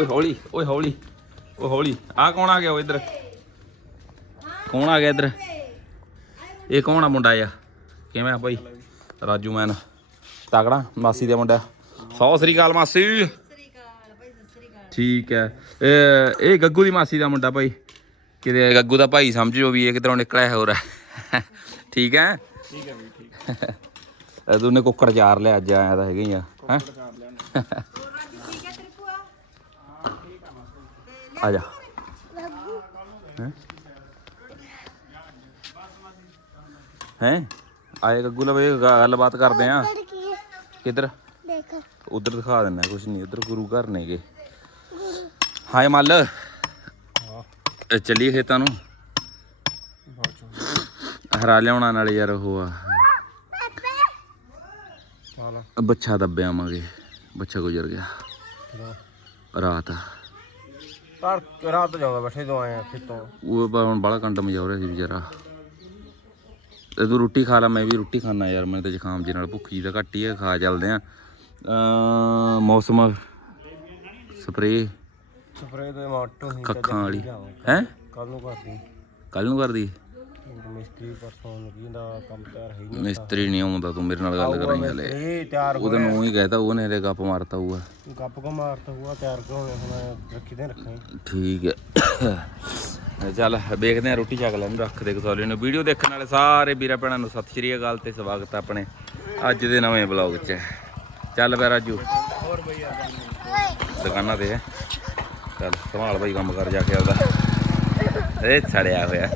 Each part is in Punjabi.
ਓਏ ਹੌਲੀ ਓਏ ਹੌਲੀ ਓਏ ਹੌਲੀ। ਆ ਕੌਣ ਆ ਗਿਆ ਓ ਇੱਧਰ? ਕੌਣ ਆ ਗਿਆ ਇੱਧਰ? ਇਹ ਕੌਣ ਆ ਮੁੰਡਾ ਆ ਕਿਵੇਂ ਆ ਭਾਈ? ਰਾਜੂ ਮੈਨ। ਤਗੜਾ ਮਾਸੀ ਦਾ ਮੁੰਡਾ। ਸੌ ਸ੍ਰੀ ਅਕਾਲ ਮਾਸੀ। ਠੀਕ ਹੈ। ਇਹ ਇਹ ਗੱਗੂ ਦੀ ਮਾਸੀ ਦਾ ਮੁੰਡਾ ਭਾਈ। ਕਿਤੇ ਗੱਗੂ ਦਾ ਭਾਈ ਸਮਝਿਓ ਵੀ ਇਹ ਕਿਧਰੋਂ ਨਿਕਲਿਆ ਹੋਰ। ਹੈ ਠੀਕ ਹੈ? ਠੀਕ ਹੈ ਵੀ ਠੀਕ। ਤੂੰ ਨੇ ਕੁੱਕੜ ਚਾਰ ਲਿਆ ਅੱਜ ਆਇਆ ਤਾਂ ਹੈਗਾ ਹੀ ਆ। ਹੈ? ਆ ਜਾ। ਹੈਂ? ਹੈਂ? ਆਏ ਗੱਗੂ ਲਵੇ ਗੱਲਬਾਤ ਕਰਦੇ ਆ। ਕਿੱਧਰ? ਦੇਖ। ਉਧਰ ਦਿਖਾ ਦਿੰਨਾ ਕੁਛ ਨਹੀਂ ਉਧਰ ਗੁਰੂ ਘਰ ਨੇਗੇ। ਹਾਏ ਮੱਲ। ਚੱਲੀਏ ਖੇਤਾਂ ਨੂੰ। ਹਰਾ ਲਿਆਉਣਾ ਨਾਲੇ ਯਾਰ ਉਹ ਆ। ਬੱਚਾ ਦੱਬੇ ਆਵਾਂਗੇ। ਬੱਚਾ ਗੁਜ਼ਰ ਗਿਆ। ਰਾਤ ਪਰ ਰਾਤ ਜਾਉਂਦਾ ਬੈਠੇ ਤੋਂ ਆਏ ਆ ਖੇਤੋਂ। ਉਹ ਬਾ ਹੁਣ ਬਾਲਾ ਕੰਡ ਮਜਾ ਰਿਹਾ ਸੀ ਵਿਚਾਰਾ। ਤੇ ਤੂੰ ਰੋਟੀ ਖਾ ਲੈ ਮੈਂ ਵੀ ਰੋਟੀ ਖਾਣਾ ਯਾਰ ਮੈਨੂੰ ਤਾਂ ਜ਼ੁਕਾਮ ਜੀ ਨਾਲ ਭੁੱਖ ਜੀ ਤਾਂ ਘੱਟ ਹੀ ਹੈ ਖਾ ਚੱਲਦੇ ਆ। ਮੌਸਮ ਸਪਰੇ ਸਪਰੇ ਦੇ ਮਾਟੋ ਹੀ ਕੱਖਾਂ ਵਾਲੀ। ਹੈ? ਕੱਲ ਨੂੰ ਕਰਦੀ। ਕੱਲ ਨੂੰ ਕਰਦੀ? ਮਿਸਤਰੀ ਪਰਸੋਂ ਕੰਮ ਤਿਆਰ ਹੈ ਨਹੀਂ ਮਿਸਤਰੀ ਨਹੀਂ ਆਉਂਦਾ ਤੂੰ ਮੇਰੇ ਨਾਲ ਗੱਲ ਕਰਾਈ ਹਲੇ। ਇਹ ਤਿਆਰ ਹੋ ਉਹਦੇ ਨੂੰ ਹੀ ਕਹਿਤਾ ਉਹਨੇ ਰੇ ਗੱਪ ਮਾਰਤਾ ਹੋਊਗਾ। ਗੱਪ ਕੋ ਮਾਰਤਾ ਹੁਆ ਤਿਆਰ ਕਿਉਂ ਹੋਣੇ ਹੁਣ ਰੱਖੀ ਦੇ ਰੱਖਾਂ ਠੀਕ ਹੈ। ਚੱਲ ਵੇਖਦੇ ਆ ਰੋਟੀ ਛਕ ਲੈਣ ਰੱਖ ਦੇ ਕਸੌਲੀ ਨੂੰ। ਵੀਡੀਓ ਦੇਖਣ ਵਾਲੇ ਸਾਰੇ ਵੀਰਾਂ ਭੈਣਾਂ ਨੂੰ ਸਤਿ ਸ਼੍ਰੀ ਅਕਾਲ ਤੇ ਸਵਾਗਤ ਹੈ ਆਪਣੇ ਅੱਜ ਦੇ ਨਵੇਂ ਬਲੌਗ 'ਚ। ਚੱਲ ਬੈ ਰਾਜੂ। ਹੋਰ ਬਈ ਆ ਦੁਕਾਨਾਂ ਤੇ ਹੈ ਚੱਲ ਸੰਭਾਲ ਭਾਈ ਕੰਮ ਕਰ ਜਾ ਕੇ ਆਉਦਾ ਇਹ ਛੜਿਆ ਹੋਇਆ।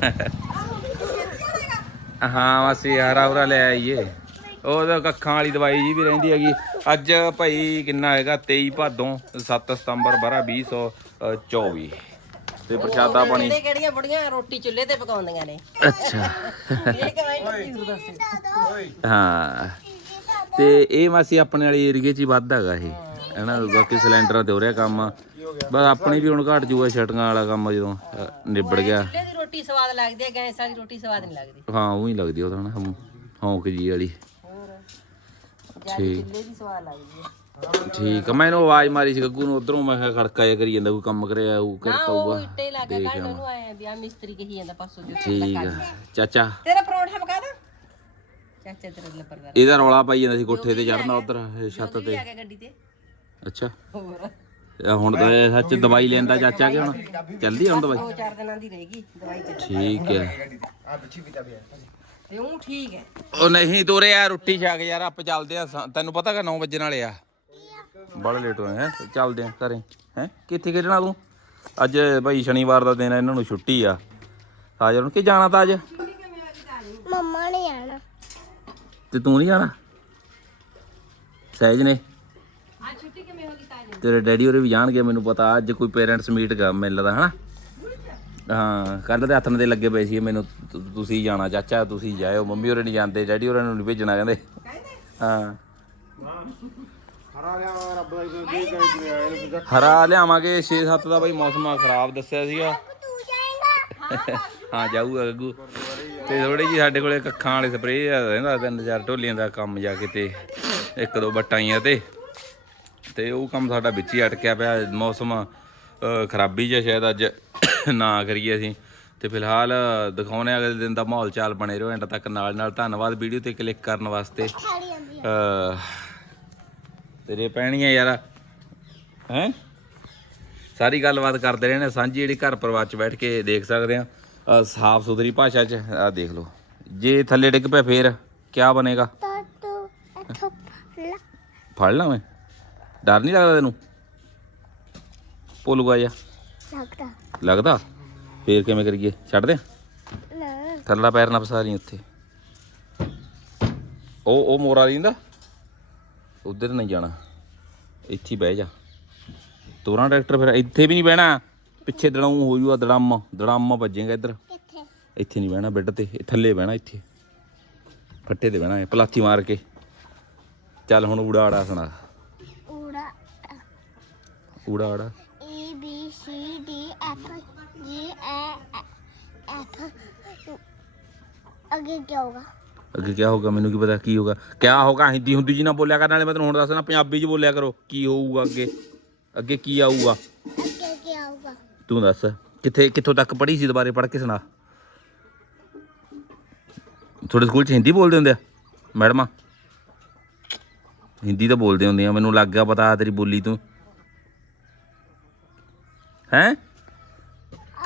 ਹਾਂ ਮਾਸੀ ਹਰਾ ਹੁਰਾ ਲੈ ਆਈਏ। ਉਹਦਾ ਕੱਖਾਂ ਵਾਲੀ ਦਵਾਈ ਜੀ ਵੀ ਰਹਿੰਦੀ ਹੈਗੀ। ਅੱਜ ਭਾਈ ਕਿੰਨਾ ਹੈਗਾ? 23 ਭਾਦੋਂ 7 ਸਤੰਬਰ 12 2024 ਤੇ ਪ੍ਰਸ਼ਾਦਾ ਪਾਣੀ। ਕਿਹੜੇ ਕਿਹੜੀਆਂ ਬੁੜੀਆਂ ਰੋਟੀ ਚੁੱਲ੍ਹੇ ਤੇ ਪਕਾਉਂਦੀਆਂ ਨੇ। ਅੱਛਾ। ਇਹ ਦੱਸ ਹਾਂ। ਤੇ ਇਹ ਮਾਸੀ ਆਪਣੇ ਵਾਲੀ ਏਰੀਏ 'ਚ ਹੀ ਵੱਧ ਹੈਗਾ ਇਹ। ਹਨਾ ਬਾਕੀ ਸਿਲੰਡਰਾਂ ਤੇ ਹੋ ਰਿਹਾ ਕੰਮ। ਬਸ ਆਪਣੀ ਵੀ ਹੁਣ ਘਟ ਜੂਗਾ ਛਟਕਾਂ ਵਾਲਾ ਕੰਮ ਜਦੋਂ ਅ, ਨਿਬੜ ਗਿਆ। ਚੁੱਲ੍ਹੇ ਦੀ ਰੋਟੀ ਸਵਾਦ ਲੱਗਦੀ ਹੈ ਗੈਸ ਵਾਲੀ ਰੋਟੀ ਸਵਾਦ ਨਹੀਂ ਲੱਗਦੀ। ਹਾਂ ਉਹ ਹੀ ਲੱਗਦੀ ਉਹ ਤਾਂ ਨਾ ਹਮ- ਹੌਂਕ ਜੀ ਵਾਲੀ। ਹੋਰ? ਠੀਕ। ਚੁੱਲ੍ਹੇ ਦੀ ਸਵਾਦ ਲੱਗਦੀ ਹੈ। ਠੀਕ ਆ ਮੈਨੂੰ ਆਵਾਜ਼ ਮਾਰੀ ਸੀ ਗੱਗੂ ਨੂੰ ਉਧਰੋਂ ਮੈਂ ਕਿਹਾ ਖੜਕਾ ਜਿਹਾ ਕਰੀ ਜਾਂਦਾ ਕੋਈ ਕੰਮ ਕਰਿਆ ਉਹ ਨਾ ਕਰਤਾ ਉਹ ਹੋਊਗਾ। ਇੱਟੇ ਲੱਗਾ ਕੱਲ ਉਹਨੂੰ ਆਏ ਵੀ ਆ ਮਿਸਤਰੀ ਕਹੀ ਜਾਂਦਾ ਪਾਸੋਂ ਜੋ ਠੀਕ ਆ ਚਾਚਾ। ਤੇਰਾ ਪਰੌਂਠਾ ਪਕਾ ਦਾਂ। ਚਾਚਾ ਤੇਰੇ ਲੱਪਰ ਦਾ ਇਹਦਾ ਰੌਲਾ ਪਾਈ ਜਾਂਦਾ ਸੀ ਕੋਠੇ ਤੇ ਚੜਨਾ ਉਧਰ ਛੱਤ ਤੇ। ਆ ਗਿਆ ਗੱਡੀ ਤੇ। ਅੱਛਾ। ਹੋਰ? ਇਹ ਹੁਣ ਤਾਂ ਇਹ ਸੱਚ ਦਵਾਈ ਲੈਂਦਾ ਚਾਚਾ ਕਿ ਹੁਣ? ਚੱਲਦੀ ਆ ਹੁਣ ਦਵਾਈ? ਦੋ ਚਾਰ ਦਿਨਾਂ ਦੀ ਰਹੇਗੀ ਦਵਾਈ ਤੇ ਠੀਕ ਹੈ। ਤੇ ਉਹ ਠੀਕ ਹੈ। ਉਹ ਨਹੀਂ ਤੋਰੇ ਆ ਰੋਟੀ ਛਕ ਯਾਰ ਆਪਾਂ ਚੱਲਦੇ ਆ ਸ- ਤੈਨੂੰ ਪਤਾ ਕਿ 9 ਵਜੇ ਵਾਲੇ ਆ। ਬੜਾ ਲੇਟ ਹੋਏ ਹੈ ਚੱਲਦੇ ਆ ਘਰੇ। ਹੈ? ਕਿੱਥੇ ਖੇਡਣਾ ਤੂੰ? ਅੱਜ ਭਾਈ ਸ਼ਨੀਵਾਰ ਦਾ ਦਿਨ ਆ ਇਹਨਾਂ ਨੂੰ ਛੁੱਟੀ ਆ। ਹਾਜ਼ਰ ਨੂੰ ਕਿ ਜਾਣਾ ਤਾਂ ਅੱਜ ਮੰਮਾ ਨੇ ਆਣਾ ਤੇ ਤੂੰ ਨਹੀਂ ਜਾਣਾ? ਸਹਿਜ ਨੇ? ਤੇਰੇ ਡੈਡੀ ਹੋਰੇ ਵੀ ਜਾਣਗੇ ਮੈਨੂੰ ਪਤਾ ਅੱਜ ਕੋਈ ਪੇਰੈਂਟਸ ਮੀਟ ਗਾ ਮਿਲਦਾ ਹਨਾ? ਹਾਂ ਕੱਲ ਦੇ ਹੱਥ ਨਾਲ ਦੇ ਲੱਗੇ ਪਏ ਸੀ ਮੈਨੂੰ ਤੁ- ਤੁਸੀਂ ਜਾਣਾ ਚਾਚਾ ਤੁਸੀਂ ਜਾਇਓ ਮੰਮੀ ਹੋਰੇ ਨਹੀਂ ਜਾਂਦੇ ਡੈਡੀ ਹੋਰਾਂ ਨੂੰ ਨਹੀਂ ਭੇਜਣਾ ਕਹਿੰਦੇ। ਹਾਂ। ਹਰਾ ਲਿਆ ਰੱਬ ਦਾ ਕੋਈ ਕਰੇ ਇਹਨੂੰ ਹਰਾ ਲਿਆਵਾਂਗੇ 6-7 ਦਾ ਬਾਈ ਮੌਸਮ ਆ ਖਰਾਬ ਦੱਸਿਆ ਸੀਗਾ। ਤੂੰ ਹਾਂ ਜਾਊਗਾ ਗੱਗੂ। ਤੇ ਥੋੜੀ ਜੀ ਸਾਡੇ ਕੋਲੇ ਕੱਖਾਂ ਵਾਲੇ ਸਪਰੇਅ ਆ ਰਹਿੰਦਾ ਤਿੰਨ ਚਾਰ ਢੋਲੀਆਂ ਦਾ ਕੰਮ ਜਾ ਕੇ ਤੇ ਇੱਕ ਦੋ ਬਟਾਈਆਂ ਤੇ। ਤੇ ਉਹ ਕੰਮ ਸਾਡਾ ਵਿੱਚ ਹੀ ਅਟਕਿਆ ਪਿਆ। ਮੌਸਮ ਖਰਾਬੀ ਜਿਹਾ ਸ਼ਾਇਦ ਅੱਜ ਨਾ ਕਰੀਏ ਅਸੀਂ। ਤੇ ਫਿਲਹਾਲ ਦਿਖਾਉਣੇ ਅਗਲੇ ਦਿਨ ਦਾ ਮਾਹੌਲ ਚਾਲ ਬਣੇ ਰਹੋ। ਐਂਡ ਤੱਕ ਨਾਲ ਨਾਲ ਧੰਨਵਾਦ ਵੀਡੀਓ ਤੇ ਕਲਿੱਕ ਕਰਨ ਵਾਸਤੇ। ਤੇਰੇ ਪੈਣੀਆਂ ਯਾਰ। ਹੈ? ਸਾਰੀ ਗੱਲਬਾਤ ਕਰਦੇ ਰਹੇ ਨੇ ਸਾਂਝੀ ਜਿਹੜੀ ਘਰ ਪਰਿਵਾਰ ਚ ਬੈਠ ਕੇ ਦੇਖ ਸਕਦੇ ਆ ਸਾਫ਼ ਸੁਥਰੀ ਭਾਸ਼ਾ ਚ। ਆ ਦੇਖ ਲਓ। ਜੇ ਥੱਲੇ ਡਿੱਗ ਪਿਆ ਫੇਰ ਕੀ ਬਣੇਗਾ? ਫੜ ਲਾਂ ਮੈਂ? ਡਰ ਨਹੀਂ ਲੱਗਦਾ ਤੈਨੂੰ? ਪੋਲੂਗਾ ਜਾ ਲੱਗਦਾ। ਲੱਗਦਾ? ਫੇਰ ਕਿਵੇਂ ਕਰੀਏ? ਛੱਡ ਦੇ। ਨਾ। ਥੱਲਾ ਪੈਰ ਨਾ ਫਸਾ ਲਈ ਉੱਥੇ। ਉਹ ਉਹ ਮੋਰਾ ਦਿੰਦਾ ਉਧਰ ਨਹੀਂ ਜਾਣਾ। ਇੱਥੇ ਹੀ ਬਹਿ ਜਾ। ਤੋਰਾਂ ਟਰੈਕਟਰ ਫਿਰ। ਇੱਥੇ ਵੀ ਨਹੀਂ ਬਹਿਣਾ। ਪਿੱਛੇ ਦੜਾਉਂ ਹੋ ਜੂਗਾ ਦੜਮ। ਦੜਮ ਵੱਜੇਗਾ ਇੱਧਰ। ਕਿੱਥੇ? ਇੱਥੇ ਨਹੀਂ ਬਹਿਣਾ। ਬੈੱਡ ਤੇ। ਇਹ ਥੱਲੇ ਬਹਿਣਾ ਇੱਥੇ। ਫੱਟੇ ਤੇ ਬਹਿਣਾ। ਇਹ ਪਲਾਥੀ ਮਾਰ ਕੇ। ਚੱਲ ਹੁਣ ਊੜਾ ਆੜਾ ਸੁਣਾ। ਊੜਾ ਆੜਾ। A B C D F G A F ਅੱਗੇ ਕੀ ਹੋਗਾ ਅੱਗੇ ਕੀ ਹੋਊਗਾ? ਮੈਨੂੰ ਕੀ ਪਤਾ ਕੀ ਹੋਊਗਾ? ਕਿਆ ਹੋਗਾ ਹਿੰਦੀ ਹੁੰਦੀ ਜੀ ਨਾ ਬੋਲਿਆ ਕਰਨ ਵਾਲੇ ਮੈਂ ਤੈਨੂੰ ਹੁਣ ਦੱਸਣਾ ਪੰਜਾਬੀ ਚ ਬੋਲਿਆ ਕਰੋ। ਕੀ ਹੋਊਗਾ ਅੱਗੇ? ਅੱਗੇ ਕੀ ਆਊਗਾ? ਤੂੰ ਦੱਸ ਕਿੱਥੇ ਕਿੱਥੋਂ ਤੱਕ ਪੜ੍ਹੀ ਸੀ? ਦੁਬਾਰੇ ਪੜ੍ਹ ਕੇ ਸੁਣਾ। ਤੁਹਾਡੇ ਸਕੂਲ 'ਚ ਹਿੰਦੀ ਬੋਲਦੇ ਹੁੰਦੇ ਆ? ਮੈਡਮਾਂ? ਹਿੰਦੀ ਤਾਂ ਬੋਲਦੇ ਹੁੰਦੇ ਆ। ਮੈਨੂੰ ਲੱਗ ਗਿਆ ਪਤਾ ਤੇਰੀ ਬੋਲੀ ਤੂੰ। ਹੈਂ?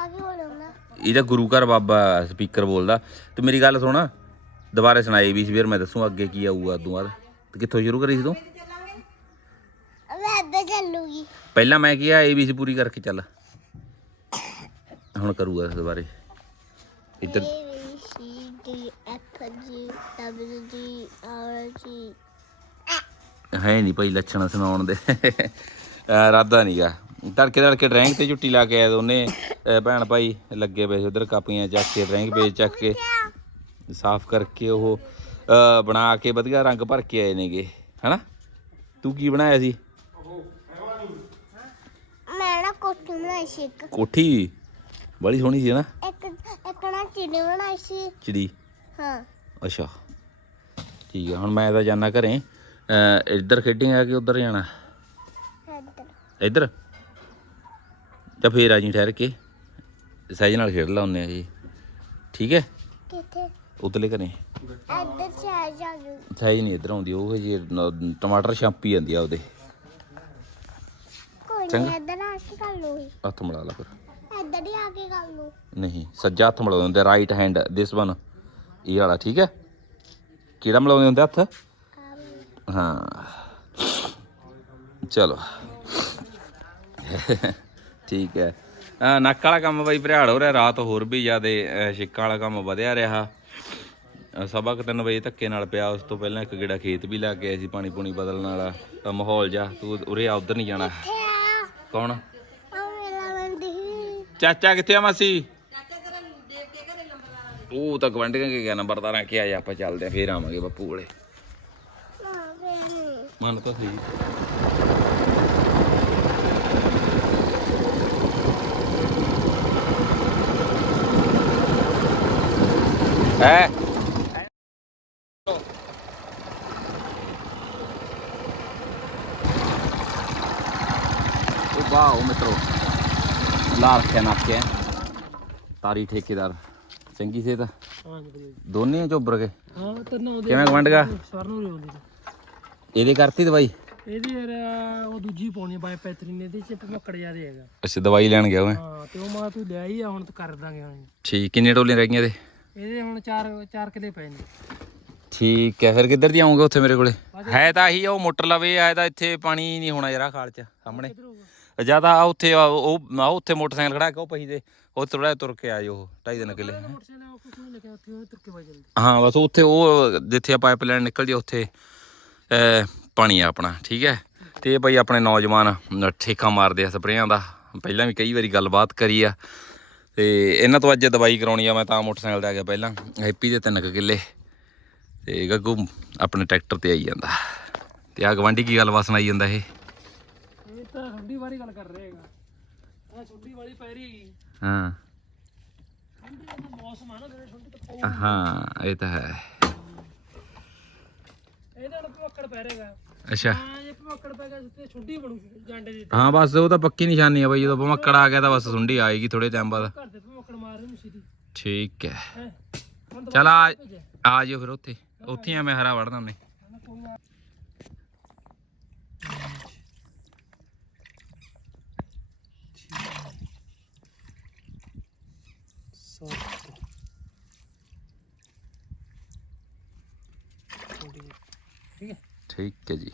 ਆਗੇ ਬੋਲਣਾ ਇਹਦਾ ਗੁਰੂ ਘਰ ਬਾਬਾ ਸਪੀਕਰ ਬੋਲਦਾ। ਤੇ ਮੇਰੀ ਗੱਲ ਸੁਣ ਦੁਬਾਰੇ ਸੁਣਾਈ ਵੀ ਫਿਰ ਮੈਂ ਦੱਸੂ ਅੱਗੇ ਕੀ ਆਊਗਾ ਉਦੋਂ ਬਾਅਦ। ਤੇ ਕਿੱਥੋਂ ਸ਼ੁਰੂ ਕਰੀ ਸੀ ਤੂੰ? ਮੈਂ ਅੱਧੇ ਚੱਲੂਗੀ ਪਹਿਲਾਂ ਮੈਂ ਕਿਹਾ ਏਬੀਸੀ ਪੂਰੀ ਕਰਕੇ ਚੱਲ। ਹੁਣ ਕਰੂਗਾ ਦੁਬਾਰੇ ਇੱਧਰ ਹੈ ਨਹੀਂ ਭਾਈ ਲੱਛਣ ਸੁਣਾਉਣ ਦੇ। ਰਾਦਾ ਨਹੀਂਗਾ ਤੜਕੇ ਤੜਕੇ ਡਰਾਇੰਗ ਤੇ ਛੁੱਟੀ ਲਾ ਕੇ ਆਏ ਦੋਨੇ ਅਹ ਭੈਣ ਭਾਈ ਲੱਗੇ ਪਏ ਉਧਰ ਕਾਪੀਆਂ ਚੱਕ ਕੇ ਡਰਾਇੰਗ ਪੇਜ ਚੱਕ ਕੇ ਸਾਫ਼ ਕਰਕੇ ਉਹ ਅਹ ਬਣਾ ਕੇ ਵਧੀਆ ਰੰਗ ਭਰ ਕੇ ਆਏ ਨੇਗੇ ਹਨਾ? ਤੂੰ ਕੀ ਬਣਾਇਆ ਸੀ? ਮੈਂ ਨਾ ਕੋਠੀ ਬਣਾਈ ਸੀ ਇੱਕ। ਕੋਠੀ? ਬੜੀ ਸੋਹਣੀ ਸੀ ਨਾ। ਇੱਕ ਇੱਕ ਨਾ ਚਿੜੀ ਬਣਾਈ ਸੀ। ਚਿੜੀ? ਹਾਂ। ਅੱਛਾ। ਠੀਕ ਹੈ ਹੁਣ ਮੈਂ ਤਾਂ ਜਾਣਾ ਘਰੇ ਅਹ ਇੱਧਰ ਖੇਡੇਂਗਾ ਕਿ ਉੱਧਰ ਜਾਣਾ? ਇੱਧਰ। ਇੱਧਰ? ਤਾਂ ਫੇਰ ਆ ਜੀ ਠਹਿਰ ਕੇ। ਸਹਿਜ ਨਾਲ ਖੇਡ ਲਾਉਂਦੇ ਆ ਜੀ। ਠੀਕ ਹੈ? ਕਿੱਥੇ? ਉਤਲੇ ਘਰੇ। ਇੱਧਰ ਚਾ ਜਾਜੂ ਸਹਿਜ ਨਹੀਂ ਇੱਧਰ ਆਉਂਦੀ ਉਹ ਜੀ ਟਮਾਟਰ ਛਾਂਪੀ ਜਾਂਦੀ ਆ ਉਹਦੇ। ਕੋਈ। ਨਹੀਂ ਇੱਧਰ ਆ ਕੇ ਕਰ ਲੂ ਹੱਥ ਮਿਲਾ ਲਾ ਫਿਰ। ਇੱਧਰ ਹੀ ਆ ਕੇ ਕਰ ਲੂ ਨਹੀਂ ਸੱਜਾ ਹੱਥ ਮਿਲਾਉਂਦੇ ਹੁੰਦੇ ਰਾਈਟ ਹੈਂਡ ਦਿਸ ਵਨ ਇਹ ਵਾਲਾ ਠੀਕ ਹੈ? ਕਿਹੜਾ ਮਿਲਾਉਂਦੇ ਹੁੰਦੇ ਹੱਥ? ਹਾਂ। ਚਲੋ। ਠੀਕ ਹੈ। ਨੱਕ ਵਾਲਾ ਕੰਮ ਬਾਈ ਭਰਿਆੜ ਹੋ ਰਿਹਾ ਰਾਤ ਹੋਰ ਵੀ ਜ਼ਿਆਦੇ ਛਿੱਕਾਂ ਵਾਲਾ ਕੰਮ ਵਧਿਆ ਰਿਹਾ। ਸਵਾ ਕੁ ਤਿੰਨ ਵਜੇ ਧੱਕੇ ਨਾਲ ਪਿਆ ਉਸ ਤੋਂ ਪਹਿਲਾਂ ਇੱਕ ਗੇੜਾ ਖੇਤ ਵੀ ਲੱਗ ਗਿਆ ਸੀ ਪਾਣੀ ਪੂਣੀ ਬਦਲਣ ਵਾਲਾ ਤਾਂ ਮਾਹੌਲ ਜਾ ਤੂੰ ਉਰੇ ਆ ਉਧਰ ਨਹੀਂ ਜਾਣਾ। ਕੌਣ? ਚਾਚਾ ਕਿੱਥੇ ਆ ਮਾਸੀ? ਉਹ ਤਾਂ ਗਵੰਡੀਆਂ ਕੇ ਗਿਆ ਨੰਬਰਦਾਰਾਂ ਕਿ ਆਇਆ ਆਪਾਂ ਚੱਲਦੇ ਆ ਫੇਰ ਆਵਾਂਗੇ ਬੱਪੂ ਕੋਲੇ। ਮਨ ਤਾਂ ਸਹੀ। ਹੈ। ਉਹ ਵਾਓ ਮਿੱਤਰੋ ਲਾ ਰੱਖਿਆ ਨਾਕੇ। ਤਾਰੀ ਠੇਕੇਦਾਰ ਚੰਗੀ ਸੇ ਤਾਂ ਦੋਨੇ ਚੋਬਰ ਗਏ। ਹਾਂ ਤੈਨੂੰ ਉਹਦੇ ਕਿਵੇਂ ਗਵੰਡਗਾ ਸਵਰਨ ਨੂੰ ਆਉਂਦੀ ਇਹਦੇ ਕਰਤੀ ਦਵਾਈ? ਇਹਦੀ ਯਾਰ ਉਹ ਦੂਜੀ ਪਾਉਣੀ ਬਾਈ ਪੈਥਰੀਨ ਇਹਦੇ ਚ ਭਮੱਕੜ ਜਿਆਦੇ ਹੈਗਾ। ਅੱਛਾ ਦਵਾਈ ਲੈਣ ਗਿਆ ਮੈਂ ਹਾਂ ਤੇ ਉਹ ਮਾ ਤੂੰ ਲਿਆ ਹੀ ਆ ਹੁਣ ਤਾਂ ਕਰ ਦਾਂਗੇ ਹੁਣ। ਠੀਕ ਕਿੰਨੇ ਟੋਲੀਆਂ ਰਹਿ ਗਈਆਂ ਇਹਦੇ? ਇਹਦੇ ਹੁਣ ਚਾਰ ਚਾਰ ਕਿਲੇ ਪਏ ਨੇ। ਠੀਕ ਹੈ ਫਿਰ ਕਿੱਧਰ ਦੀ ਆਉਂਗੇ ਉੱਥੇ ਮੇਰੇ ਕੋਲੇ? ਹੈ ਤਾਂ ਆਹੀ ਆ, ਉਹ ਮੋਟਰ ਲਵੇ ਆ ਇਹਦਾ ਇੱਥੇ ਪਾਣੀ ਨਹੀਂ ਹੋਣਾ ਯਾਰ ਖਾਲ ਚ ਸਾਹਮਣੇ। ਜ਼ਿਆਦਾ ਆ ਉੱਥੇ ਉਹ ਆ ਉੱਥੇ ਮੋਟਰਸਾਈਕਲ ਖੜਾ ਕੇ ਉਹ ਪਹੀ ਦੇ ਉਹ ਥੋੜਾ ਤੁਰ ਕੇ ਆ ਜਾਓ ਢਾਈ ਤਿੰਨ ਕਿੱਲੇ। ਮੋਟਰਸਾਈਕਲ ਉਹ ਕੁਝ ਨਹੀਂ ਲੱਗਿਆ ਉੱਥੇ ਉਹ ਤੁਰ ਕੇ ਵਜ ਜਾਂਦੇ। ਹਾਂ ਬਸ ਉੱਥੇ ਉਹ ਜਿੱਥੇ ਆ ਪਾਈਪਲਾਈਨ ਨਿਕਲਦੀ ਉੱਥੇ ਅਹ, ਪਾਣੀ ਆ ਆਪਣਾ ਠੀਕ ਹੈ? ਤੇ ਇਹ ਬਈ ਆਪਣੇ ਨੌਜਵਾਨ ਠੇਕਾ ਮਾਰਦੇ ਆ ਸਪਰੇਆਂ ਦਾ। ਪਹਿਲਾਂ ਵੀ ਕਈ ਵਾਰੀ ਗੱਲਬਾਤ ਕਰੀ ਆ। ਤੇ ਇਹਨਾਂ ਤੋਂ ਅੱਜ ਦਵਾਈ ਕਰਾਉਣੀ ਆ ਮੈਂ ਤਾਂ ਮੋਟਰਸਾਈਕਲ ਤੇ ਆ ਗਿਆ ਪਹਿਲਾਂ। ਹੈਪੀ ਦੇ ਤਿੰਨ ਕਿੱਲੇ। ਤੇ ਗੱਗੂ ਆਪਣੇ ਟਰੈਕਟਰ ਤੇ ਆਈ ਜਾਂਦਾ। ਤੇ ਆ ਗਵਾਂਢੀ ਕੀ ਗੱਲਬਾਤ ਸੁਣਾਈ ਜਾਂਦਾ ਇਹ? ਇਹ ਤਾਂ ਠੰਡੀ ਵਾਲੀ ਗੱਲ ਕਰ ਰਿਹਾ ਹੈਗਾ। ਆ ਵਾਲੀ ਪੈ ਰਹੀ ਹੈਗੀ। ਹਾਂ। ਠੰਡੀ ਦਾ ਮੌਸਮ ਆ ਨਾ ਜਿਹੜੇ ਠੰਡੀ ਤਾਂ ਪਊ। ਹਾਂ ਇਹ ਤਾਂ ਹੈ। ਇਹਦੇ ਨਾਲ ਭਮੱਕੜ ਪੈ ਰਹੇਗਾ ਅੱਛਾ। ਹਾਂ ਜੇ ਭਮੱਕੜ ਪੈ ਗਿਆ ਤੇ ਛੁੱਟੀ ਬਣੂ ਜਾਂਡੇ ਦੀ। ਹਾਂ ਬਸ ਉਹ ਤਾਂ ਪੱਕੀ ਨਿਸ਼ਾਨੀ ਆ ਬਈ ਜਦੋਂ ਭਮੱਕੜ ਆ ਗਿਆ ਤਾਂ ਬਸ ਸੁੰਡੀ ਆਏਗੀ ਥੋੜੇ ਟਾਈਮ ਬਾਅਦ। ਘਰ ਦੇ ਭਮੱਕੜ ਮਾਰ ਰਹੇ ਨੂੰ ਸਿੱਧੀ। ਠੀਕ ਹੈ। ਹੈ? ਹੁਣ ਚਲ ਆ ਆ ਜਿਓ ਫਿਰ ਉੱਥੇ। ਉੱਥੇ ਆ ਮੈਂ ਹਰਾ ਵੜਦਾ ਉਹਨੇ। ਠੀਕ ਹੈ ਠੀਕ ਹੈ ਜੀ।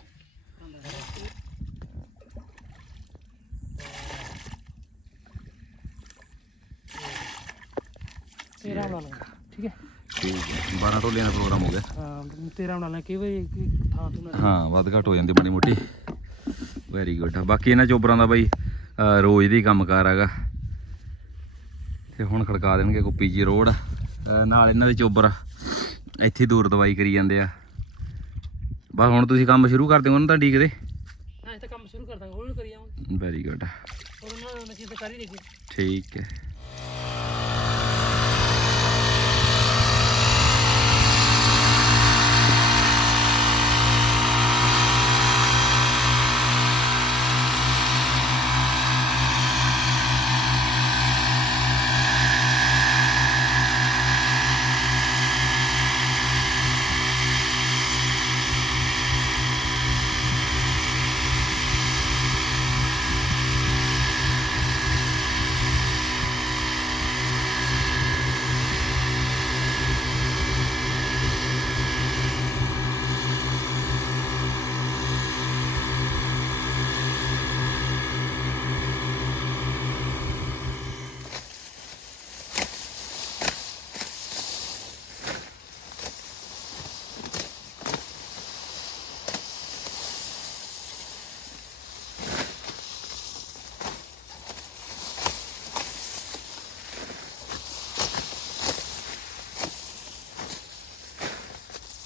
ਤੇਰਾ ਬਣਾ ਲਾ। ਠੀਕ ਹੈ। ਠੀਕ ਹੈ। 12 ਟੋਲੀਆਂ ਦਾ ਪ੍ਰੋਗਰਾਮ ਹੋ ਗਿਆ। ਹਾਂ ਤੇਰਾ ਬਣਾ ਲਾ ਕਈ ਵਾਰੀ ਕਿ ਥਾਂ ਤੋਂ ਹਾਂ ਵੱਧ ਘੱਟ ਹੋ ਜਾਂਦੀ ਮਾੜੀ ਮੋਟੀ। ਵੈਰੀ ਗੁੱਡ ਬਾਕੀ ਇਹਨਾਂ ਚੋਬਰਾਂ ਦਾ ਬਈ ਰੋਜ਼ ਦੀ ਕੰਮਕਾਰ ਹੈਗਾ। ਤੇ ਹੁਣ ਖੜਕਾ ਦੇਣਗੇ ਗੁੱਪੀ ਜੀ ਰੋਡ। ਨਾਲ ਇਹਨਾਂ ਦੇ ਚੋਬਰ ਇੱਥੇ ਦੂਰ ਦਵਾਈ ਕਰੀ ਜਾਂਦੇ ਆ। ਬਸ ਹੁਣ ਤੁਸੀਂ ਕੰਮ ਸ਼ੁਰੂ ਕਰ ਦਿਓ ਉਹਨਾਂ ਤਾਂ ਡੀਕਦੇ ਹਾਂ ਇਹ ਤਾਂ ਕੰਮ ਸ਼ੁਰੂ ਕਰ ਦਾਂਗੇ ਹੌਲੀ ਕਰੀ ਜਾਵਾਂ ਵੈਰੀ ਗੁੱਡ ਉਹਦੇ ਨਾਲ ਨਸ਼ੇ ਤਾਂ ਕਰ ਹੀ ਦੇਖੀ ਠੀਕ ਹੈ।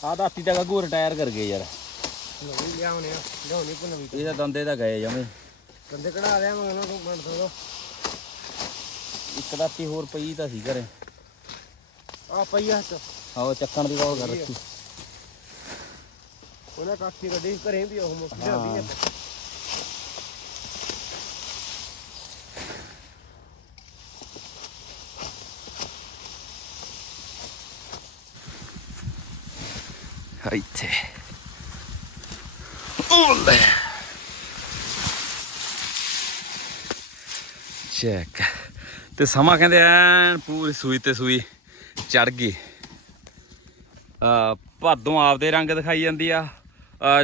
ਆ ਦਾਤੀ ਤਾਂ ਗੱਗੂ ਰਿਟਾਇਰ ਕਰ ਗਏ ਯਾਰ। ਨਵੀਂ ਲਿਆਉਣੇ ਆ ਲਿਆਉਣੀ ਕੋ ਨਵੀਂ? ਇਹਦਾ ਦੰਦੇ ਤਾਂ ਗਏ ਜਮੇ। ਬੰਦੇ ਕਢਾ ਲਿਆ ਮੈਂ ਉਹਨਾਂ ਨੂੰ ਬੰਦ ਦੋ ਇੱਕ ਦਾਤੀ ਹੋਰ ਪਈ ਤਾਂ ਸੀ ਘਰੇ। ਆ ਪਈ ਹੱਥ। ਆਓ ਚੱਕਣ ਦੀ ਕੋਲ ਕਰ ਰੱਖੀ ਉਹਨਾਂ ਕਾਕੀ ਗੱਡੀ ਘਰੇ ਵੀ ਉਹ ਮੁੱਕ ਜਾਂਦੀ ਹੈ। ਇੱਥੇ ਓਲੇ ਚੈੱਕ ਤੇ ਸਮਾਂ ਕਹਿੰਦੇ ਐਨ ਪੂਰੀ ਸੂਈ ਤੇ ਸੂਈ ਚੜ ਗਈ। ਆ ਭਾਦੋਂ ਆਪਦੇ ਰੰਗ ਦਿਖਾਈ ਜਾਂਦੀ ਆ।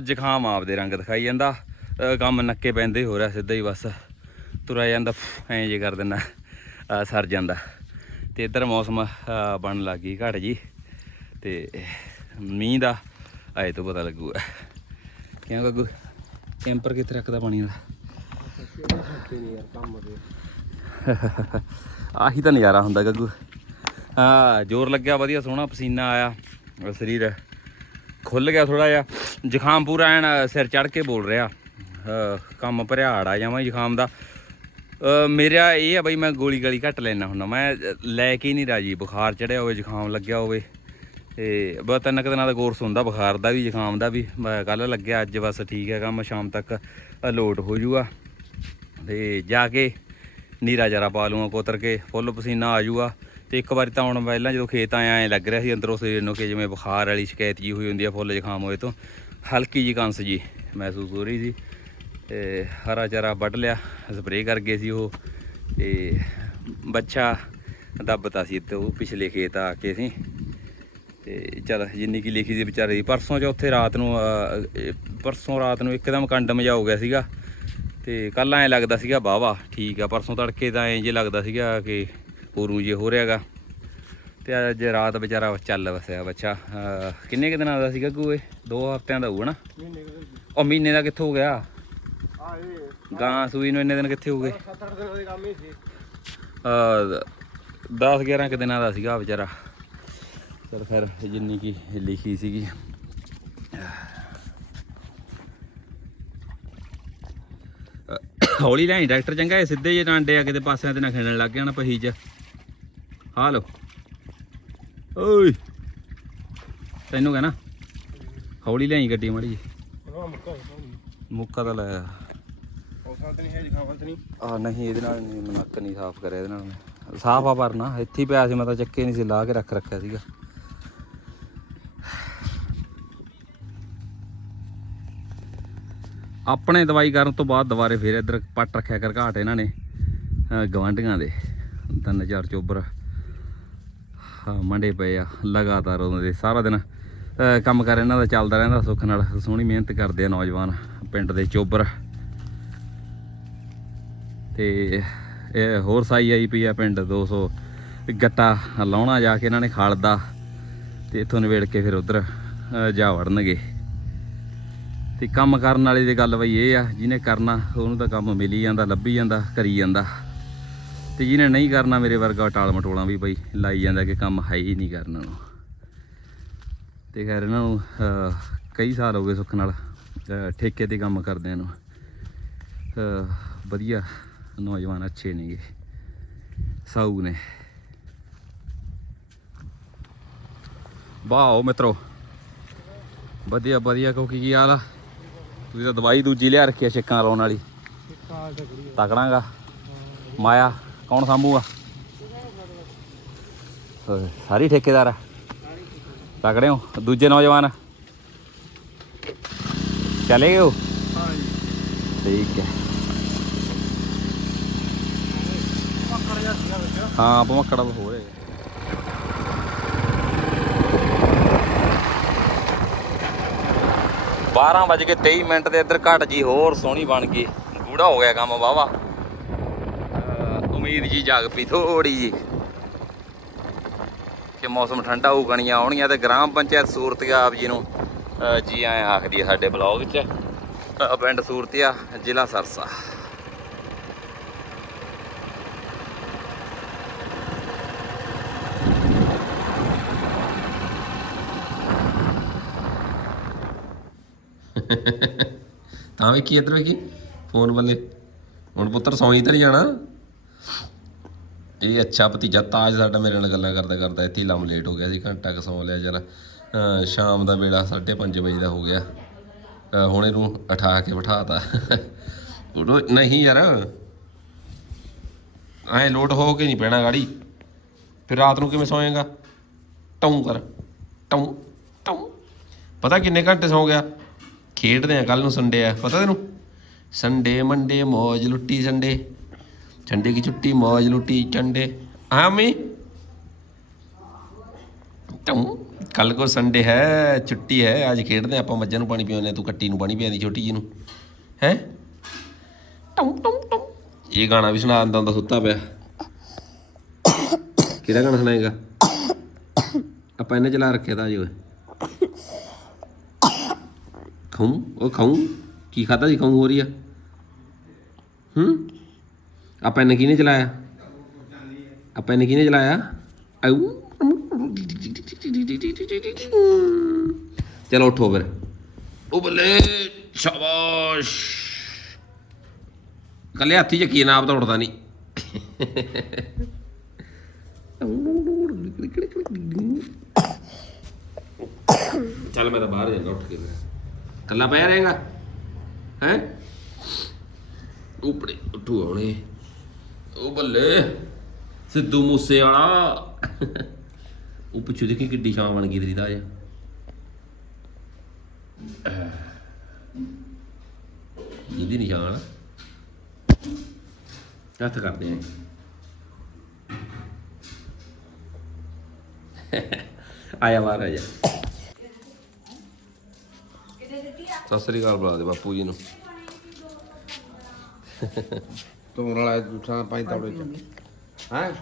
ਜ਼ੁਕਾਮ ਆਪਦੇ ਰੰਗ ਦਿਖਾਈ ਜਾਂਦਾ। ਕੰਮ ਨੱਕੇ ਪੈਂਦੇ ਹੋ ਰਿਹਾ ਸਿੱਧਾ ਹੀ ਬਸ। ਤੁਰਿਆ ਜਾਂਦਾ ਐਂ ਜੇ ਕਰ ਦਿੰਦਾ। ਸਰ ਜਾਂਦਾ। ਤੇ ਇੱਧਰ ਮੌਸਮ ਬਣਨ ਲੱਗ ਘਟ ਜੀ। ਤੇ ਮੀਂਹ ਦਾ ਆਏ ਤੋਂ ਪਤਾ ਲੱਗੂਗਾ। ਕਿਉਂ ਗੱਗੂ? ਕੈਂਪਰ ਕਿੱਥੇ ਰੱਖਦਾ ਪਾਣੀ ਦਾ ਕੰਮ ਆਹੀ ਤਾਂ ਨਜ਼ਾਰਾ ਹੁੰਦਾ ਗੱਗੂ। ਹਾਂ, ਜ਼ੋਰ ਲੱਗਿਆ, ਵਧੀਆ ਸੋਹਣਾ ਪਸੀਨਾ ਆਇਆ। ਸਰੀਰ ਖੁੱਲ ਗਿਆ ਥੋੜਾ ਜਿਹਾ। ਜ਼ੁਕਾਮ ਪੂਰਾ ਐਨ ਸਿਰ ਚੜ ਕੇ ਬੋਲ ਰਿਹਾ। ਕੰਮ ਭਰਿਆੜ ਆ ਜਾਵਾਂ ਜ਼ੁਕਾਮ ਦਾ। ਮੇਰਾ ਇਹ ਆ ਬਈ, ਮੈਂ ਗੋਲੀ ਗਾਲੀ ਘੱਟ ਲੈਣਾ ਹੁੰਦਾ। ਮੈਂ ਲੈ ਕੇ ਹੀ ਨਹੀਂ ਰਾਜੀ। ਬੁਖਾਰ ਚੜਿਆ ਹੋਵੇ, ਜ਼ੁਕਾਮ ਲੱਗਿਆ ਹੋਵੇ। ਤੇ ਬਸ ਤਿੰਨ ਕੁ ਦਿਨਾਂ ਦਾ ਕੋਰਸ ਹੁੰਦਾ, ਬੁਖਾਰ ਦਾ ਵੀ, ਜ਼ੁਕਾਮ ਦਾ ਵੀ। ਕੱਲ ਲੱਗਿਆ, ਅੱਜ ਬਸ ਠੀਕ ਹੈ ਕੰਮ, ਸ਼ਾਮ ਤੱਕ ਅਲੋਟ ਹੋ ਜੂਗਾ ਤੇ ਜਾ ਕੇ ਨੀਰਾ ਜਰਾ ਪਾ ਲੂੰਗਾ ਕੋਤਰ ਕੇ, ਫੁੱਲ ਪਸੀਨਾ ਆ ਜੂਗਾ ਤੇ ਇੱਕ ਵਾਰੀ ਤਾਂ ਹੁਣ ਪਹਿਲਾਂ ਜਦੋਂ ਖੇਤ ਆਇਆ ਐ ਲੱਗ ਰਿਹਾ ਸੀ ਅੰਦਰੋਂ ਸਰੀਰ ਨੂੰ ਕਿ ਜਿਵੇਂ ਬੁਖਾਰ ਵਾਲੀ ਸ਼ਿਕਾਇਤ ਜੀ ਹੋਈ ਹੁੰਦੀ ਆ ਫੁੱਲ ਜ਼ੁਕਾਮ ਹੋਏ ਤੋਂ। ਹਲਕੀ ਜੀ ਕੰਸ ਜੀ ਮਹਿਸੂਸ ਹੋ ਰਹੀ ਸੀ। ਤੇ ਹਰਾ ਚਾਰਾ ਵੱਢ ਲਿਆ, ਸਪਰੇਅ ਕਰ ਗਏ ਸੀ ਉਹ। ਤੇ ਬੱਚਾ ਦੱਬਤਾ ਸੀ ਤੇ ਉਹ ਪਿਛਲੇ ਖੇਤ ਆ ਕੇ ਸੀ। ਤੇ ਚਲ ਜਿੰਨੀ ਕੀ ਲਿਖੀ ਸੀ ਵਿਚਾਰੇ ਦੀ। ਪਰਸੋਂ ਚੌਥੇ ਰਾਤ ਨੂੰ ਪਰਸੋਂ ਰਾਤ ਨੂੰ ਇੱਕਦਮ ਕੰਡਮ ਜਾ ਹੋ ਗਿਆ ਸੀਗਾ ਤੇ ਕੱਲ ਐਂ ਲੱਗਦਾ ਸੀਗਾ ਵਾਹਵਾ ਠੀਕ ਆ ਪਰਸੋਂ ਤੜਕੇ ਤਾਂ ਐਂ ਜੇ ਲੱਗਦਾ ਸੀਗਾ ਕਿ ਹੋਰੂ ਜੇ ਹੋ ਰਿਹਾਗਾ। ਤੇ ਅੱਜ ਰਾਤ ਵਿਚਾਰਾ ਚੱਲ ਵਸਿਆ ਬੱਚਾ। ਕਿੰਨੇ ਕੁ ਦਿਨਾਂ ਦਾ ਸੀਗਾ ਗੂਏ ਦੋ ਹਫ਼ਤਿਆਂ ਦਾ ਹੋਊਗਾ ਨਾ ਉਹ ਮਹੀਨੇ ਦਾ ਕਿੱਥੋਂ ਹੋ ਗਿਆ? ਗਾਂ ਸੂਈ ਨੂੰ ਇੰਨੇ ਦਿਨ ਕਿੱਥੇ ਹੋ ਗਏ? 7-8 ਦਿਨਾਂ ਦੇ ਕੰਮ ਹੀ ਸੀ। ਅਹ 10 11 ਕੁ ਦਿਨਾਂ ਦਾ ਸੀਗਾ ਵਿਚਾਰਾ। ਚਲ ਖੈਰ ਜਿੰਨੀ ਕੀ ਲਿਖੀ ਸੀਗੀ। ਹੌਲੀ ਲੈਣੀ, ਡਾਕਟਰ ਚੰਗਾ ਇਹ ਸਿੱਧੇ ਜੇ ਡਾਂਡੇ ਆ, ਕਿਤੇ ਪਾਸਿਆਂ ਤੇ ਨਾ ਖੇਡਣ ਲੱਗ ਜਾਣਾ ਪਹੀ ਚ। ਹਾਂ ਲੋ ਓਏ, ਤੈਨੂੰ ਕਹਿਣਾ, ਹੌਲੀ ਲੈਣੀ ਗੱਡੀ ਮਾੜੀ ਜੀ ਮੁੱਕਾ ਤਾਂ ਲਾਇਆ ਨਹੀਂ ਆ ਨਹੀਂ, ਇਹਦੇ ਨਾਲ ਨਹੀਂ ਨੱਕ ਨਹੀਂ ਸਾਫ਼ ਕਰਿਆ, ਇਹਦੇ ਨਾਲ ਮੈਂ। ਸਾਫ਼ ਆ ਪਰ ਇੱਥੇ ਹੀ ਪਿਆ ਸੀ, ਮੈਂ ਤਾਂ ਚੱਕੇ ਨਹੀਂ ਸੀ, ਲਾ ਕੇ ਰੱਖ ਰੱਖਿਆ ਸੀਗਾ। ਆਪਣੇ ਦਵਾਈ ਕਰਨ ਤੋਂ ਬਾਅਦ ਦੁਬਾਰੇ ਫੇਰ ਇੱਧਰ ਪੱਟ ਰੱਖਿਆ ਕਰ ਘਾਟ ਇਹਨਾਂ ਨੇ, ਅਹ ਗਵਾਂਢੀਆਂ ਦੇ। ਤਿੰਨ ਚਾਰ ਚੋਬਰ, ਹਾਂ, ਮੰਡੇ ਪਏ ਆ, ਲਗਾਤਾਰ ਉਹਨਾਂ ਦੇ, ਸਾਰਾ ਦਿਨ ਕੰਮ ਕਰ ਇਹਨਾਂ ਦਾ, ਚੱਲਦਾ ਰਹਿੰਦਾ ਸੁੱਖ ਨਾਲ, ਸੋਹਣੀ ਮਿਹਨਤ ਕਰਦੇ ਆ ਨੌਜਵਾਨ ਪਿੰਡ ਦੇ ਚੋਬਰ। ਤੇ ਇਹ ਹੋਰ ਸਾਈ ਆਈ ਪਈ ਆ ਪਿੰਡ 200 ਗੱਟਾ ਲਾਉਣਾ ਜਾ ਕੇ ਇਹਨਾਂ ਨੇ ਖਾਲਦਾ, ਤੇ ਇੱਥੋਂ ਨਿਬੇੜ ਕੇ ਫਿਰ ਉਧਰ ਜਾ ਵੜਨਗੇ। ਤੇ ਕੰਮ ਕਰਨ ਵਾਲੇ ਦੀ ਗੱਲ ਬਈ ਇਹ ਆ, ਜਿਹਨੇ ਕਰਨਾ, ਉਹਨੂੰ ਤਾਂ ਕੰਮ ਮਿਲੀ ਜਾਂਦਾ, ਲੱਭੀ ਜਾਂਦਾ, ਕਰੀ ਜਾਂਦਾ। ਤੇ ਜਿਹਨੇ ਨਹੀਂ ਕਰਨਾ, ਮੇਰੇ ਵਰਗਾ ਟਾਲ ਮਟੋਲਾ ਵੀ ਬਈ ਲਾਈ ਜਾਂਦਾ ਕਿ ਕੰਮ ਹੈ ਹੀ ਨਹੀਂ ਕਰਨ ਨੂੰ। ਤੇ ਖੈਰ ਇਹਨਾਂ ਨੂੰ ਕਈ ਸਾਲ ਹੋ ਗਏ ਸੁੱਖ ਨਾਲ ਠੇਕੇ ਤੇ ਕੰਮ ਕਰਦਿਆਂ ਨੂੰ। ਵਧੀਆ ਨੌਜਵਾਨ ਅੱਛੇ ਨੇਗੇ। ਸਾਊ ਨੇ। ਵਾਓ ਮਿੱਤਰੋ। ਵਧੀਆ ਵਧੀਆ, ਕਿਉਂਕਿ ਕੀ ਹਾਲ ਆ? ਤੁਸੀਂ ਤਾਂ ਦਵਾਈ ਦੂਜੀ ਲਿਆ ਰੱਖੀ ਆ ਛਿੱਕਾਂ ਲਾਉਣ ਵਾਲੀ। ਤਕੜੀ ਤਕੜਾਂਗਾ। ਮਾਇਆ ਕੌਣ ਸਾਂਭੂਗਾ? ਸਾਰੀ ਠੇਕੇਦਾਰ ਆ। ਤਕੜੇ ਹੋ ਦੂਜੇ ਨੌਜਵਾਨ। ਚਲੇ ਗਏ ਹੋ ਠੀਕ ਹੈ। ਹਾਂ ਭਮਕੜਾ ਹੋ ਰਿਹਾ। ਬਾਰਾਂ ਵੱਜ ਕੇ 23 ਮਿੰਟ ਦੇ ਇੱਧਰ ਘਟ ਜੀ, ਹੋਰ ਸੋਹਣੀ ਬਣ ਗਈ। ਗੂੜਾ ਹੋ ਗਿਆ ਕੰਮ ਵਾਵਾ ਉਮੀਦ ਜੀ ਜਾਗ ਪਈ ਥੋੜੀ ਜੀ। ਕਿ ਮੌਸਮ ਠੰਡਾ ਹੋਊ, ਕਣੀਆਂ ਆਉਣੀਆਂ ਤੇ ਗ੍ਰਾਮ ਪੰਚਾਇਤ ਸੂਰਤੀਆ ਆਪ ਜੀ ਨੂੰ ਜੀ ਆਏ ਆਖਦੀ ਹੈ ਸਾਡੇ ਬਲੌਗ 'ਚ। ਪਿੰਡ ਸੂਰਤੀਆ, ਜ਼ਿਲ੍ਹਾ ਸਰਸਾ। ਤਾਂ ਵੇਖੀ ਇੱਧਰ ਵੇਖੀ ਫੋਨ ਵੱਲੇ ਹੁਣ ਪੁੱਤਰ ਸੌਂ ਹੀ ਜਾਣਾ। ਇਹ ਅੱਛਾ ਭਤੀਜਾ ਤਾਜ ਸਾਡਾ ਮੇਰੇ ਨਾਲ ਗੱਲਾਂ ਕਰਦਾ ਕਰਦਾ ਇੱਥੇ ਲੰਮ ਲੇਟ ਹੋ ਗਿਆ ਸੀ, ਘੰਟਾ ਕੁ ਸੌਂ ਲਿਆ ਜਰਾ। ਸ਼ਾਮ ਦਾ ਵੇਲਾ 5:30 ਵਜੇ ਦਾ ਹੋ ਗਿਆ। ਹੁਣ ਇਹਨੂੰ ਉਠਾ ਕੇ ਬਿਠਾਤਾ। ਉਡੋ, ਨਹੀਂ ਯਾਰ। ਐ ਲੋਟ ਹੋ ਕੇ ਨਹੀਂ ਪੈਣਾ ਗਾੜੀ। ਫਿਰ ਰਾਤ ਨੂੰ ਕਿਵੇਂ ਸੌਏਗਾ? ਟੌਂ ਕਰ। ਟੌਂ ਟੌਂ ਪਤਾ ਕਿੰਨੇ ਘੰਟੇ ਸੌਂ ਗਿਆ? ਖੇਡਦੇ ਆ ਕੱਲ ਨੂੰ ਸੰਡੇ ਆ। ਪਤਾ ਤੈਨੂੰ? ਸੰਡੇ ਮੰਡੇ ਮੌਜ ਲੁੱਟੀ ਸੰਡੇ ਸੰਡੇ ਕੀ ਛੁੱਟੀ? ਮੌਜ ਲੁੱਟੀ ਚੰਡੇ ਹਾਂ ਮੀ ਕੱਲ ਕੋ ਸੰਡੇ ਹੈ, ਛੁੱਟੀ ਹੈ। ਅੱਜ ਖੇਡਦੇ ਆ, ਆਪਾਂ ਮੱਝਾਂ ਨੂੰ ਪਾਣੀ ਪਿਆਉਂਦੇ ਆ, ਤੂੰ ਕੱਟੀ ਨੂੰ ਪਾਣੀ ਪਿਆਉਂਦੀ, ਛੋਟੀ ਜੀ ਨੂੰ। ਹੈ? ਟੌਂ ਟੌਂ ਟੌਂ ਇਹ ਗਾਣਾ ਵੀ ਸੁਣਾ ਦਿੰਦਾ ਹੁੰਦਾ, ਸੁੱਤਾ ਪਿਆ। ਕਿਹੜਾ ਗਾਣਾ ਸੁਣਾਏਗਾ? ਆਪਾਂ ਇਹਨੇ ਚਲਾ ਰੱਖਿਆ ਤਾਂ ਜੀ ਖਾਉਂ ਉਹ ਖਾਉਂ ਕੀ ਖਾਦਾ ਜੀ ਖਾਉਂ ਹੋ ਰਹੀ ਆ ਹੂੰ ਆਪਾਂ ਇਹਨੇ ਕਿਹਨੇ ਚਲਾਇਆ ਆਪਾਂ ਇਹਨੇ ਕਿਹਨੇ ਚਲਾਇਆ ਆਉ ਚਲੋ ਉਠੋ ਫਿਰ ਉਹ ਬੱਲੇ ਸ਼ਾਬਾਸ਼ ਕੱਲੇ ਹੱਥੀ ਚੱਕੀ ਨਾ ਆਪ ਤਾਂ ਉੱਠਦਾ ਨਹੀਂ ਚੱਲ ਮੈਂ ਤਾਂ ਬਾਹਰ ਜਾਂਦਾ ਉੱਠ ਕੇ ਕੱਲਾ ਪਿਆ ਰਹੇਗਾ? ਹੈ? ਉਪੜੇ ਉੱਠੂ ਆਉਣੇ। ਉਹ ਬੱਲੇ, ਸਿੱਧੂ ਮੂਸੇ ਵਾਲਾ ਉਹ ਪਿੱਛੇ ਦੇਖੀ ਕਿੱਡੀ ਸ਼ਾਮ ਬਣ ਗਈ ਤੇਰੀ ਤਾਂ ਅੱਜ। ਇਹਦੀ ਨਿਸ਼ਾਨ ਹੱਥ ਕਰਦੇ ਆ। ਆਇਆ ਬਾਹਰ ਆ ਜਾ। ਸਤਿ ਸ੍ਰੀ ਅਕਾਲ ਬੁਲਾ ਦੇ ਬਾਪੂ ਜੀ ਨੂੰ। ਤੂੰ ਵਾਲਾ ਜੂਠਾ ਪੰਜ ਤੌੜੇ ਚ। ਹੈ?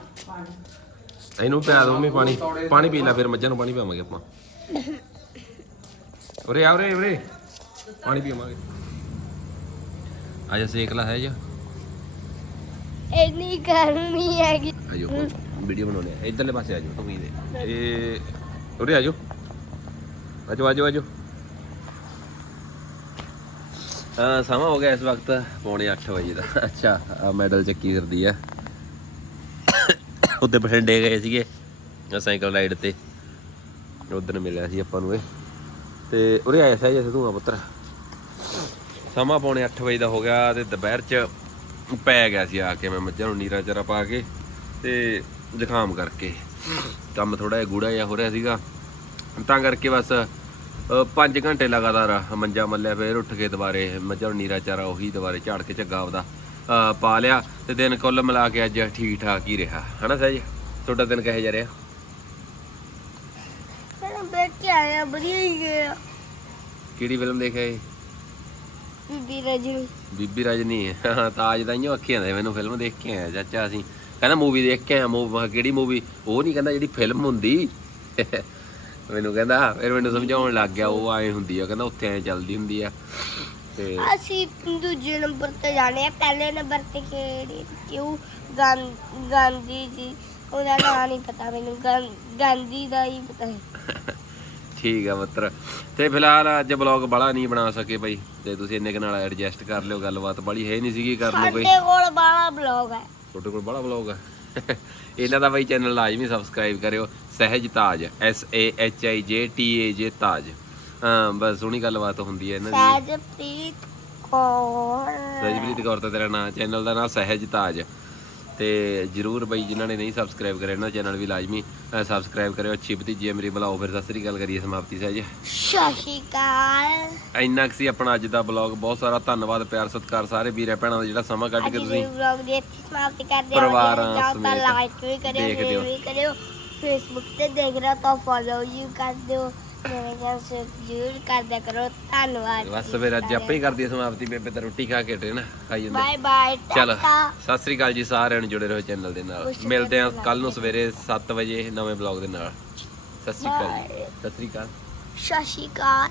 ਇਹਨੂੰ ਪਿਆ ਦੋ ਮੈਂ ਪਾਣੀ। ਪਾਣੀ ਪੀ ਲੈ ਫਿਰ ਮੱਝਾਂ ਨੂੰ ਪਾਣੀ ਪਿਆਵਾਂਗੇ ਆਪਾਂ। ਉਰੇ ਆ ਉਰੇ ਉਰੇ। ਪਾਣੀ ਪੀਵਾਂਗੇ। ਆਜਾ ਸੇਕ ਲਾ ਹੈ ਜਾ ਇੰਨੀ ਗਰਮੀ ਹੈਗੀ। ਆਜੋ ਵੀਡੀਓ ਬਣਾਉਣੇ ਆ। ਇਧਰਲੇ ਪਾਸੇ ਆਜੋ। ਤੂੰ ਵੀ ਦੇ ਇਹ ਉਰੇ ਆਜੋ। ਆਜੋ ਆਜੋ ਆਜੋ। ਹਾਂ ਸਮਾਂ ਹੋ ਗਿਆ ਇਸ ਵਕਤ ਪੌਣੇ 8 ਵਜੇ ਦਾ। ਅੱਛਾ ਆ ਮੈਡਲ ਚੱਕੀ ਫਿਰਦੀ ਆ। ਉੱਤੇ ਬਠਿੰਡੇ ਗਏ ਸੀਗੇ ਸਾਈਕਲ ਰਾਈਡ ਤੇ। ਉਧਰ ਮਿਲਿਆ ਸੀ ਆਪਾਂ ਨੂੰ ਇਹ। ਤੇ ਉਰੇ ਆਇਆ ਸੀ ਜਿਵੇਂ ਤੂੰ ਆ ਪੁੱਤਰ। ਸਮਾਂ ਪੌਣੇ 8 ਵਜੇ ਦਾ ਹੋ ਗਿਆ ਤੇ ਦੁਪਹਿਰ ਚ ਪੈ ਗਿਆ ਸੀ ਆ ਕੇ ਮੈਂ ਮੱਝਾਂ ਨੂੰ ਨੀਰਾ ਚਾਰਾ ਪਾ ਕੇ ਤੇ ਜ਼ੁਕਾਮ ਕਰਕੇ। ਕੰਮ ਥੋੜਾ ਜਿਹਾ ਗੂੜਾ ਜਿਹਾ ਹੋ ਰਿਹਾ ਸੀਗਾ। ਤਾਂ ਕਰਕੇ ਬਸ 5 ਘੰਟੇ ਲਗਾਤਾਰ ਮੰਜਾ ਮੱਲਿਆ ਫਿਰ ਉੱਠ ਕੇ ਦੁਬਾਰੇ ਮੱਝਾਂ ਨੂੰ ਨੀਰਾ ਚਾਰਾ ਉਹੀ ਦੁਬਾਰੇ ਝਾੜ ਕੇ ਝੱਗਾ ਆਪਦਾ ਪਾ ਲਿਆ ਤੇ ਦਿਨ ਕੁੱਲ ਮਿਲਾ ਕੇ ਅੱਜ ਠੀਕ ਠਾਕ ਹੀ ਰਿਹਾ। ਹਨਾ ਸਹਿਜ? ਤੁਹਾਡਾ ਦਿਨ ਕਿਹੋ ਜਿਹਾ ਰਿਹਾ? ਮੈਂ ਬੈਠ ਕੇ ਆਇਆ ਵਧੀਆ ਹੀ ਗਿਆ ਕਿਹੜੀ ਫਿਲਮ ਦੇਖਿਆ ਇਹ? ਬੀਬੀ ਰਜਨੀ। ਬੀਬੀ ਰਜਨੀ। ਤਾਜ ਦਾ ਹੀ ਅੱਖੀਆਂ ਦੇ ਮੈਨੂੰ ਫਿਲਮ ਦੇਖ ਕੇ ਆਇਆ ਚਾਚਾ ਅਸੀਂ। ਕਹਿੰਦਾ ਮੂਵੀ ਦੇਖ ਕੇ ਆਇਆ ਮੂਵੀ ਕਿਹੜੀ ਮੂਵੀ ਉਹ ਨਹੀਂ ਕਹਿੰਦਾ ਜਿਹੜੀ ਫਿਲਮ ਹੁੰਦੀ। ਮੈਨੂੰ ਕਹਿੰਦਾ ਫਿਰ ਮੈਨੂੰ ਸਮਝਾਉਣ ਲੱਗ ਗਿਆ ਉਹ ਐ ਹੁੰਦੀ ਆ ਕਹਿੰਦਾ ਉੱਥੇ ਐ ਚੱਲਦੀ ਹੁੰਦੀ ਆ। ਤੇ ਅਸੀਂ ਦੂਜੇ ਨੰਬਰ ਤੇ ਜਾਣੇ ਆ ਪਹਿਲੇ ਨੰਬਰ ਤੇ ਕਿਹੜੀ ਕਿਉਂ ਗਾਂ- ਗਾਂਧੀ ਜੀ। ਉਹਦਾ ਨਾਂ ਨਹੀਂ ਪਤਾ ਮੈਨੂੰ ਗਾਂ- ਗਾਂਧੀ ਦਾ ਹੀ ਪਤਾ ਹੈ ਠੀਕ ਆ ਮਿੱਤਰ ਤੇ ਫਿਲਹਾਲ ਅੱਜ ਬਲੌਗ ਬੜਾ ਨਹੀਂ ਬਣਾ ਸਕੇ ਬਾਈ। ਤੇ ਤੁਸੀਂ ਇੰਨੇ ਕੁ ਨਾਲ ਐਡਜਸਟ ਕਰ ਲਿਓ ਗੱਲਬਾਤ ਬੜੀ ਹੈ ਨਹੀਂ ਸੀਗੀ ਕਰ ਲਓ ਕੋਈ। ਸਾਡੇ ਕੋਲ ਬਾਲਾ ਬਲੌਗ ਹੈ। ਤੁਹਾਡੇ ਕੋਲ ਬੜਾ ਬਲੌਗ ਆ ਇਹਨਾਂ ਦਾ ਬਾਈ ਚੈਨਲ ਲਾਜ਼ਮੀ ਸਬਸਕ੍ਰਾਈਬ ਕਰਿਓ। ਸਹਿਜ ਤਾਜ S A H I J T A J ਤਾਜ। ਹਾਂ ਬਸ ਸੋਹਣੀ ਗੱਲਬਾਤ ਹੁੰਦੀ ਹੈ ਇਹਨਾਂ ਦੀ। ਸਹਿਜਪ੍ਰੀਤ ਕੌਰ। ਸਹਿਜਪ੍ਰੀਤ ਕੌਰ ਤਾਂ ਤੇਰਾ ਨਾਂ ਚੈਨਲ ਦਾ ਨਾਮ ਸਹਿਜ ਤਾਜ। ਤੇ ਜਰੂਰ ਬਈ ਜਿਨ੍ਹਾਂ ਨੇ ਨਹੀਂ ਸਬਸਕ੍ਰਾਈਬ ਕਰਿਆ ਇਹਨਾਂ ਦਾ ਚੈਨਲ ਵੀ ਲਾਜ਼ਮੀ ਸਬਸਕ੍ਰਾਈਬ ਕਰਿਓ। ਅੱਛੀ ਭਤੀਜੀ ਹੈ ਮੇਰੀ ਬੁਲਾਓ ਫਿਰ। ਸਤਿ ਸ੍ਰੀ ਅਕਾਲ ਕਰੀਏ ਸਮਾਪਤੀ ਸਹਿਜ। ਸਤਿ ਸ਼੍ਰੀ ਅਕਾਲ। ਇੰਨਾ ਕੁ ਸੀ ਆਪਣਾ ਅੱਜ ਦਾ ਬਲੌਗ ਬਹੁਤ ਸਾਰਾ ਧੰਨਵਾਦ ਪਿਆਰ ਸਤਿਕਾਰ ਸਾਰੇ ਵੀਰਾਂ ਭੈਣਾਂ ਦਾ ਜਿਹੜਾ ਸਮਾਂ ਕੱਢ ਕੇ ਤੁਸੀਂ ਦੇ ਵਲੌਗ ਦੀ ਇੱਥੇ ਸਮਾਪਤੀ ਕਰਦੇ ਹਾਂ। ਪਰਿਵਾਰਾਂ ਜਾਂ ਤਾਂ ਸਮੇਤ ਲਾਈਕ ਵੀ ਕਰਿਓ ਦੇਖਦੇ ਸ਼ੇਅਰ ਹੋ। ਵੀ ਕਰਿਓ। ਫੇਸਬੁੱਕ ਤੇ ਦੇਖ ਰਹੇ ਹੋ ਤਾਂ ਫੋਲੋ ਵੀ ਕਰ ਦਿਓ। ਮੇਰੇ ਚੈਨਲ ਜ਼ਰੂਰ ਕਰਦਿਆ ਕਰੋ। ਧੰਨਵਾਦ ਬਸ ਫਿਰ ਅੱਜ ਆਪੇ ਹੀ ਕਰਦੀ ਹੈ ਸਮਾਪਤੀ ਬੇਬੇ ਤਾਂ ਰੋਟੀ ਖਾ ਕੇ ਹਟੇ ਨਾ ਖਾਈ ਜਾਂਦੇ। ਬਾਏ ਬਾਏ ਚਲ ਟਾਟਾ ਸਤਿ ਸ੍ਰੀ ਅਕਾਲ ਜੀ ਸਾਰਿਆਂ ਨੂੰ ਜੁੜੇ ਰਹੋ ਚੈਨਲ ਦੇ ਨਾਲ। ਮਿਲਦੇ ਹਾਂ ਕੱਲ ਨੂੰ ਸਵੇਰੇ 7 ਵਜੇ ਨਵੇਂ ਬਲੌਗ ਦੇ ਨਾਲ। ਸਤਿ ਸ੍ਰੀ ਅਕਾਲ ਜੀ। ਸਤਿ ਸ੍ਰੀ ਅਕਾਲ। ਸਤਿ ਸ਼੍ਰੀ ਅਕਾਲ।